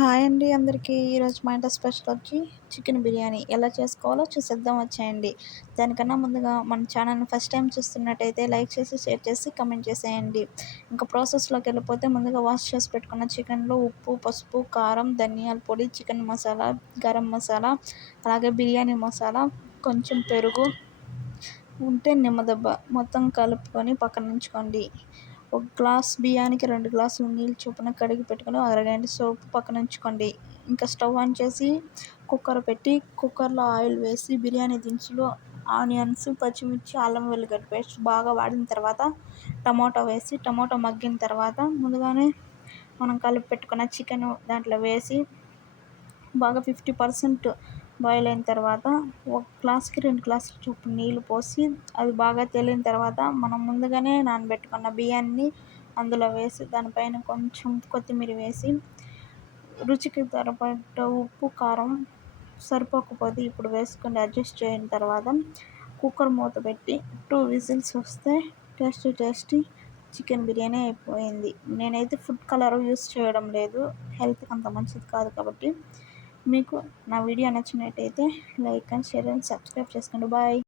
Hi అండి అందరికీ. ఈరోజు మా ఇంట్లో స్పెషల్ వచ్చి చికెన్ బిర్యానీ ఎలా చేసుకోవాలో చూసేద్దాం వచ్చేయండి. దానికన్నా ముందుగా మన ఛానల్ని ఫస్ట్ టైం చూస్తున్నట్టయితే లైక్ చేసి, షేర్ చేసి, కమెంట్ చేసేయండి. ఇంకా ప్రాసెస్లోకి వెళ్ళిపోతే ముందుగా వాష్ చేసి పెట్టుకున్న చికెన్లో ఉప్పు, పసుపు, కారం, ధనియాల పొడి, చికెన్ మసాలా, గరం మసాలా, అలాగే బిర్యానీ మసాలా, కొంచెం పెరుగు ఉంటే నిమ్మదబ్బ మొత్తం కలుపుకొని పక్కన ఉంచుకోండి. ఒక గ్లాస్ బియ్యానికి 2 గ్లాసులు నీళ్ళు చొప్పున కడిగి పెట్టుకొని అరగంట సోపు పక్కన ఉంచుకోండి. ఇంకా స్టవ్ ఆన్ చేసి కుక్కర్ పెట్టి కుక్కర్లో ఆయిల్ వేసి బిర్యానీ దినుసులు, ఆనియన్స్, పచ్చిమిర్చి, అల్లం వెల్లిగడ్డ పేస్ట్ బాగా వాడిన తర్వాత టమాటో వేసి టమాటో మగ్గిన తర్వాత ముందుగానే మనం కలిపి పెట్టుకున్న చికెన్ దాంట్లో వేసి బాగా 50% బాయిల్ అయిన తర్వాత ఒక గ్లాస్కి 2 గ్లాసుల చొప్పున నీళ్ళు పోసి అది బాగా తేలిన తర్వాత మనం ముందుగానే నానబెట్టుకున్న బియ్యాన్ని అందులో వేసి దానిపైన కొంచెం కొత్తిమీర వేసి రుచికి సరిపడ్డ ఉప్పు, కారం సరిపోకపోతే ఇప్పుడు వేసుకొని అడ్జస్ట్ చేయిన తర్వాత కుక్కర్ మూత పెట్టి 2 విజిల్స్ వస్తే టేస్టీ చికెన్ బిర్యానీ అయిపోయింది. నేనైతే ఫుడ్ కలర్ యూస్ చేయడం లేదు, హెల్త్కి అంత మంచిది కాదు కాబట్టి. మీకు నా వీడియో నచ్చినట్టయితే like and share and subscribe చేసుకోండి. బాయ్.